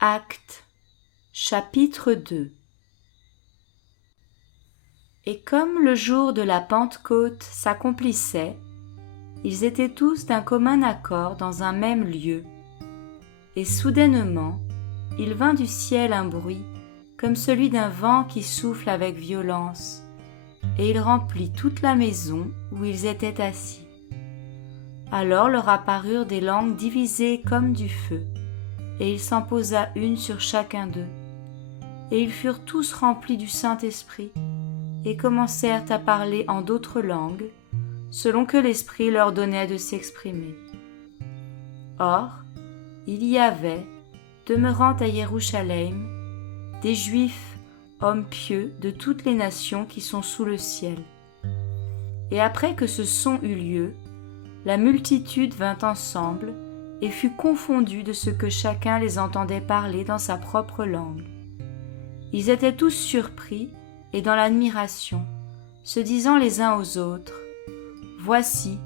Actes, chapitre 2. Et comme le jour de la Pentecôte s'accomplissait, ils étaient tous d'un commun accord dans un même lieu. Et soudainement, il vint du ciel un bruit, comme celui d'un vent qui souffle avec violence, et il remplit toute la maison où ils étaient assis. Alors leur apparurent des langues divisées comme du feu, et il s'en posa une sur chacun d'eux. Et ils furent tous remplis du Saint-Esprit, et commencèrent à parler en d'autres langues, selon que l'Esprit leur donnait de s'exprimer. Or, il y avait, demeurant à Jérusalem, des Juifs, hommes pieux de toutes les nations qui sont sous le ciel. Et après que ce son eut lieu, la multitude vint ensemble et fut confondue de ce que chacun les entendait parler dans sa propre langue. Ils étaient tous surpris et dans l'admiration, se disant les uns aux autres : « Voici,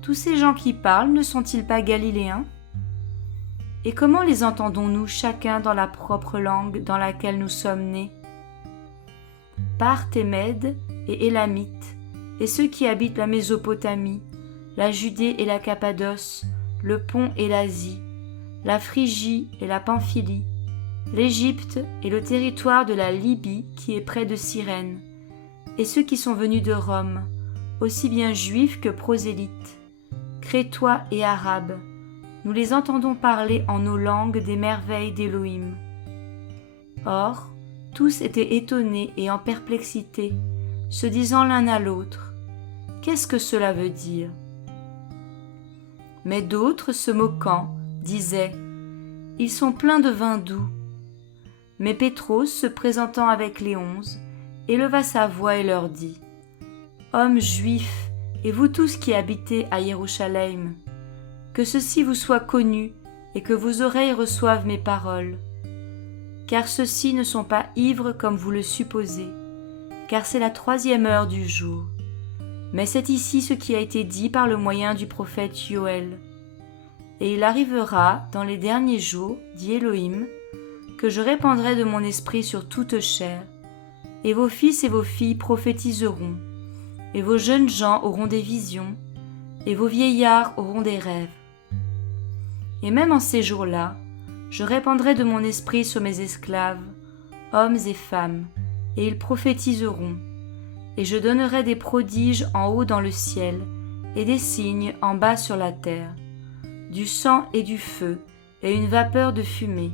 tous ces gens qui parlent ne sont-ils pas galiléens ? Et comment les entendons-nous chacun dans la propre langue dans laquelle nous sommes nés ? Parthes et Mèdes et Élamites, et ceux qui habitent la Mésopotamie, la Judée et la Cappadoce, le Pont et l'Asie, la Phrygie et la Pamphylie, l'Égypte et le territoire de la Libye qui est près de Cyrène, et ceux qui sont venus de Rome, aussi bien juifs que prosélytes, crétois et arabes, nous les entendons parler en nos langues des merveilles d'Élohim. Or, tous étaient étonnés et en perplexité, se disant l'un à l'autre : « Qu'est-ce que cela veut dire ?» Mais d'autres, se moquant, disaient : « Ils sont pleins de vin doux. » Mais Pétros, se présentant avec les 11, éleva sa voix et leur dit : « Hommes juifs, et vous tous qui habitez à Jérusalem, que ceci vous soit connu et que vos oreilles reçoivent mes paroles. Car ceux-ci ne sont pas ivres comme vous le supposez, car c'est la 3e heure du jour. Mais c'est ici ce qui a été dit par le moyen du prophète Joël. Et il arrivera dans les derniers jours, dit Élohim, que je répandrai de mon esprit sur toute chair, et vos fils et vos filles prophétiseront, et vos jeunes gens auront des visions, et vos vieillards auront des rêves. Et même en ces jours-là, je répandrai de mon esprit sur mes esclaves, hommes et femmes, et ils prophétiseront, et je donnerai des prodiges en haut dans le ciel, et des signes en bas sur la terre, du sang et du feu, et une vapeur de fumée.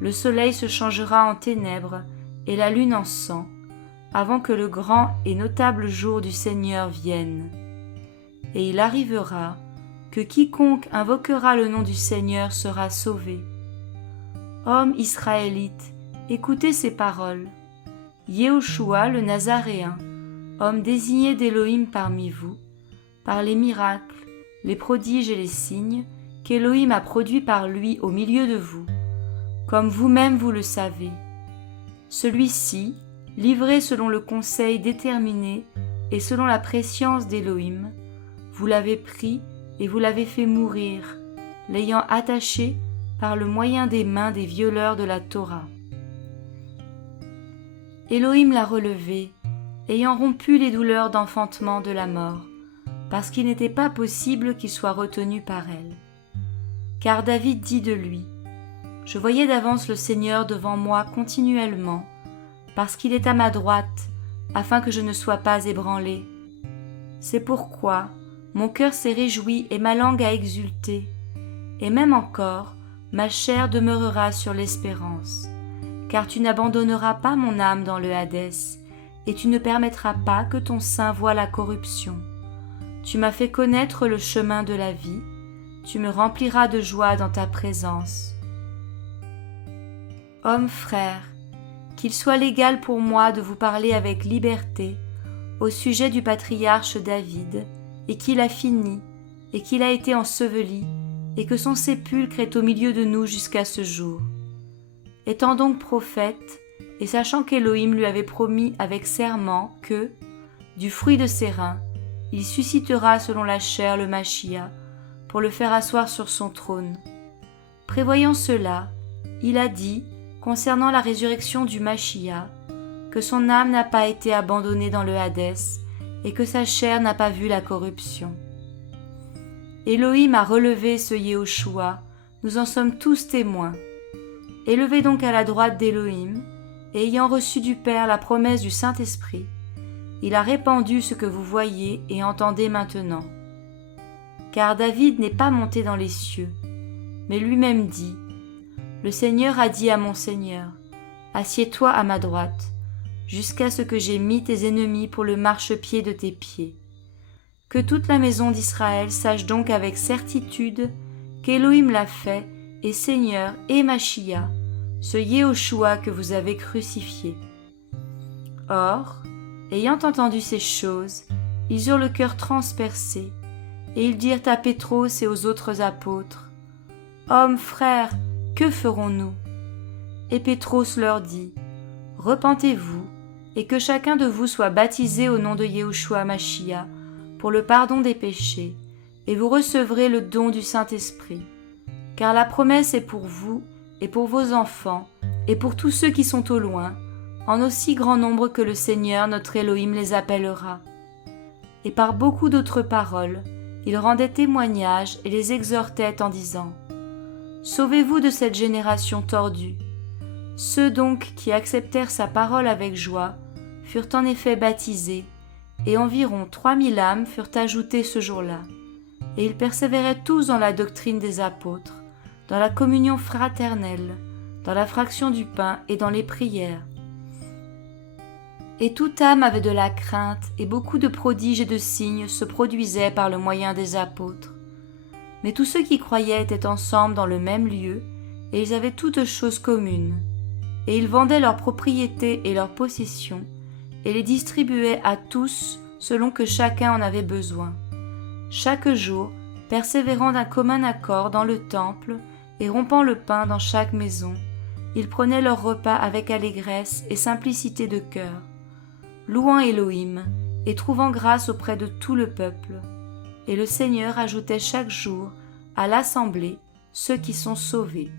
Le soleil se changera en ténèbres, et la lune en sang, avant que le grand et notable jour du Seigneur vienne. Et il arrivera que quiconque invoquera le nom du Seigneur sera sauvé. Hommes israélites, écoutez ces paroles. Yehoshua le Nazaréen, homme désigné d'Élohim parmi vous, par les miracles, les prodiges et les signes qu'Élohim a produits par lui au milieu de vous, comme vous-même vous le savez. Celui-ci, livré selon le conseil déterminé et selon la prescience d'Élohim, vous l'avez pris et vous l'avez fait mourir, l'ayant attaché par le moyen des mains des violeurs de la Torah. Élohim l'a relevé, ayant rompu les douleurs d'enfantement de la mort, parce qu'il n'était pas possible qu'il soit retenu par elle. Car David dit de lui : « Je voyais d'avance le Seigneur devant moi continuellement, parce qu'il est à ma droite, afin que je ne sois pas ébranlé. C'est pourquoi mon cœur s'est réjoui et ma langue a exulté, et même encore, ma chair demeurera sur l'espérance. Car tu n'abandonneras pas mon âme dans le Hadès, et tu ne permettras pas que ton sein voie la corruption. Tu m'as fait connaître le chemin de la vie, tu me rempliras de joie dans ta présence. Hommes frères, qu'il soit légal pour moi de vous parler avec liberté au sujet du patriarche David, et qu'il a fini, et qu'il a été enseveli, et que son sépulcre est au milieu de nous jusqu'à ce jour. Étant donc prophète, et sachant qu'Élohim lui avait promis avec serment que, du fruit de ses reins, il suscitera selon la chair le Machia, pour le faire asseoir sur son trône. Prévoyant cela, il a dit, concernant la résurrection du Machia, que son âme n'a pas été abandonnée dans le Hadès et que sa chair n'a pas vu la corruption. Élohim a relevé ce Yehoshua, nous en sommes tous témoins. Élevé donc à la droite d'Élohim, et ayant reçu du Père la promesse du Saint-Esprit, il a répandu ce que vous voyez et entendez maintenant. Car David n'est pas monté dans les cieux, mais lui-même dit, « Le Seigneur a dit à mon Seigneur, assieds-toi à ma droite, jusqu'à ce que j'aie mis tes ennemis pour le marchepied de tes pieds. » Que toute la maison d'Israël sache donc avec certitude qu'Élohim l'a fait, et Seigneur et Machia, ce Yehoshua que vous avez crucifié. Or, ayant entendu ces choses, ils eurent le cœur transpercé, et ils dirent à Pétros et aux autres apôtres, « Hommes, frères, que ferons-nous » Et Pétros leur dit, « Repentez-vous, et que chacun de vous soit baptisé au nom de Yehoshua Machia, pour le pardon des péchés, et vous recevrez le don du Saint-Esprit. Car la promesse est pour vous, et pour vos enfants, et pour tous ceux qui sont au loin, en aussi grand nombre que le Seigneur notre Élohim les appellera. » Et par beaucoup d'autres paroles, il rendait témoignage et les exhortait en disant, « Sauvez-vous de cette génération tordue. » Ceux donc qui acceptèrent sa parole avec joie furent en effet baptisés, et environ 3000 âmes furent ajoutées ce jour-là. Et ils persévéraient tous dans la doctrine des apôtres, dans la communion fraternelle, dans la fraction du pain et dans les prières. Et toute âme avait de la crainte, et beaucoup de prodiges et de signes se produisaient par le moyen des apôtres. Mais tous ceux qui croyaient étaient ensemble dans le même lieu, et ils avaient toutes choses communes. Et ils vendaient leurs propriétés et leurs possessions, et les distribuaient à tous selon que chacun en avait besoin. Chaque jour, persévérant d'un commun accord dans le temple, et rompant le pain dans chaque maison, ils prenaient leur repas avec allégresse et simplicité de cœur, louant Élohim et trouvant grâce auprès de tout le peuple. Et le Seigneur ajoutait chaque jour à l'assemblée ceux qui sont sauvés.